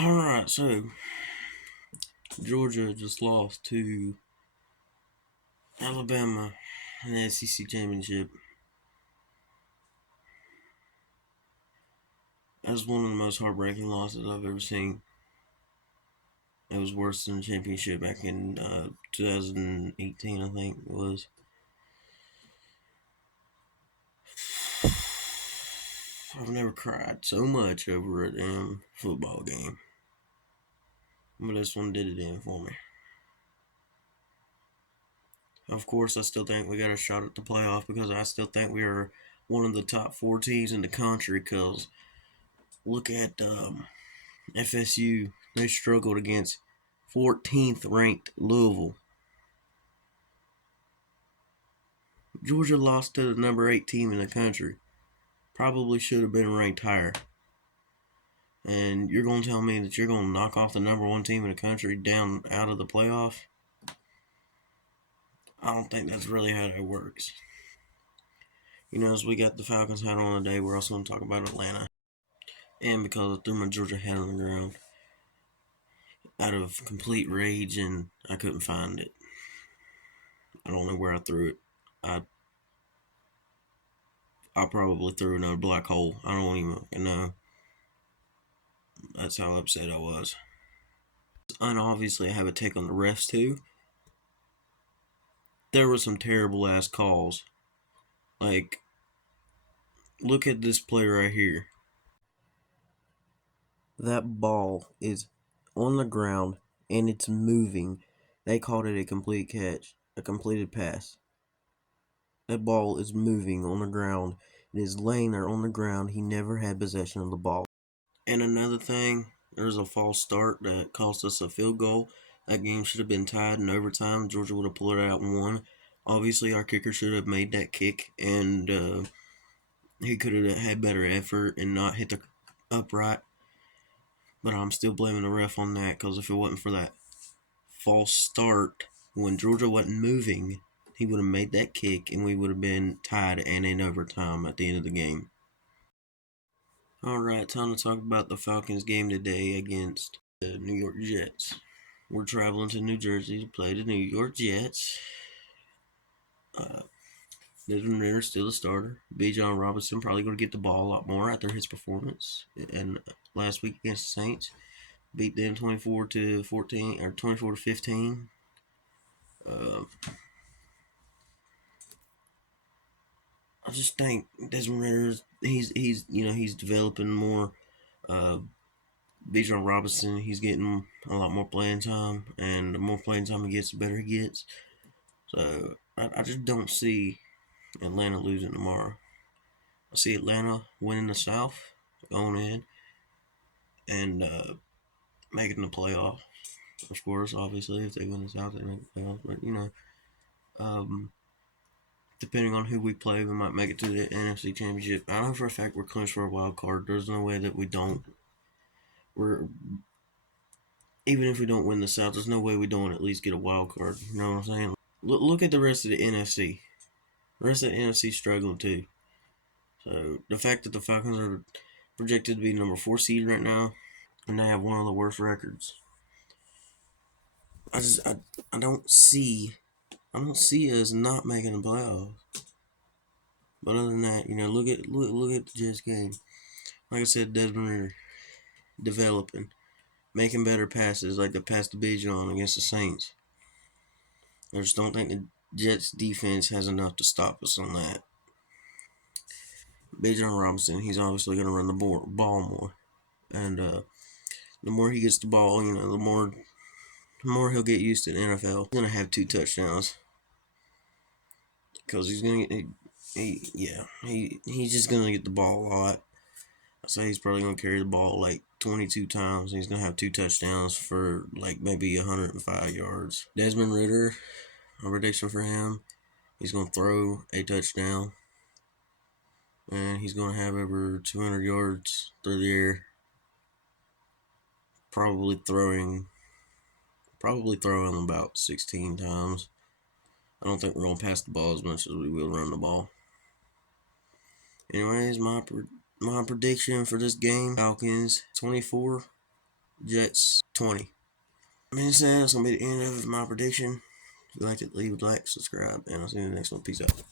Alright, so Georgia just lost to Alabama in the SEC championship. That was one of the most heartbreaking losses I've ever seen. It was worse than the championship back in 2018, I think it was. I've never cried so much over a damn football game. But this one did it in for me. Of course, I still think we got a shot at the playoff because I still think we are one of the top four teams in the country. Because look at FSU. They struggled against 14th ranked Louisville. Georgia lost to the number 8 team in the country. Probably should have been ranked higher. And you're going to tell me that you're going to knock off the number 1 team in the country down out of the playoff? I don't think that's really how that works. You know, as we got the Falcons hat on today, we're also going to talk about Atlanta. And because I threw my Georgia hat on the ground out of complete rage and I couldn't find it. I don't know where I threw it. I probably threw it in a black hole. I don't even know. That's how upset I was. And obviously, I have a take on the refs too. There were some terrible ass calls. Like, look at this play right here. That ball is on the ground and it's moving. They called it a complete catch, a completed pass. That ball is moving on the ground. It is laying there on the ground. He never had possession of the ball. And another thing, there's a false start that cost us a field goal. That game should have been tied in overtime. Georgia would have pulled it out and won. Obviously, our kicker should have made that kick, and he could have had better effort and not hit the upright. But I'm still blaming the ref on that because if it wasn't for that false start when Georgia wasn't moving, he would have made that kick and we would have been tied and in overtime at the end of the game. Alright, time to talk about the Falcons game today against the New York Jets. We're traveling to New Jersey to play the New York Jets. Desmond Ritter's still a starter. Bijan Robinson probably going to get the ball a lot more after his performance and last week against the Saints. Beat them 24-14 or 24-15. I just think Desmond Ritter he's developing more. Bijan Robinson, he's getting a lot more playing time, and the more playing time he gets, the better he gets. So I just don't see Atlanta losing tomorrow. I see Atlanta winning the South, going in, and making the playoff. Of course, obviously, if they win the South, they make the playoffs. But depending on who we play, we might make it to the NFC Championship. I know for a fact we're clinched for a wild card. There's no way that we don't. Even if we don't win the South, there's no way we don't at least get a wild card. You know what I'm saying? Look at the rest of the NFC. The rest of the NFC struggling too. So the fact that the Falcons are projected to be number 4 seed right now, and they have one of the worst records. I don't see us not making the playoffs. But other than that, look at the Jets game. Like I said, Desmond Ridder developing, making better passes like the pass to Bijan against the Saints. I just don't think the Jets defense has enough to stop us on that. Bijan Robinson, he's obviously going to run the ball more, and the more he gets the ball, the more he'll get used to the NFL. He's going to have 2 touchdowns because he's going to he's just going to get the ball a lot. I say he's probably going to carry the ball like 22 times. He's going to have 2 touchdowns for like maybe 105 yards. Desmond Ridder, a prediction for him, he's going to throw a touchdown. And he's going to have over 200 yards through the air. Probably throwing about 16 times. I don't think we're going to pass the ball as much as we will run the ball. Anyways, my prediction for this game, Falcons 24, Jets 20. That's gonna be the end of my prediction. If you liked it, leave a like, subscribe, and I'll see you in the next one. Peace out.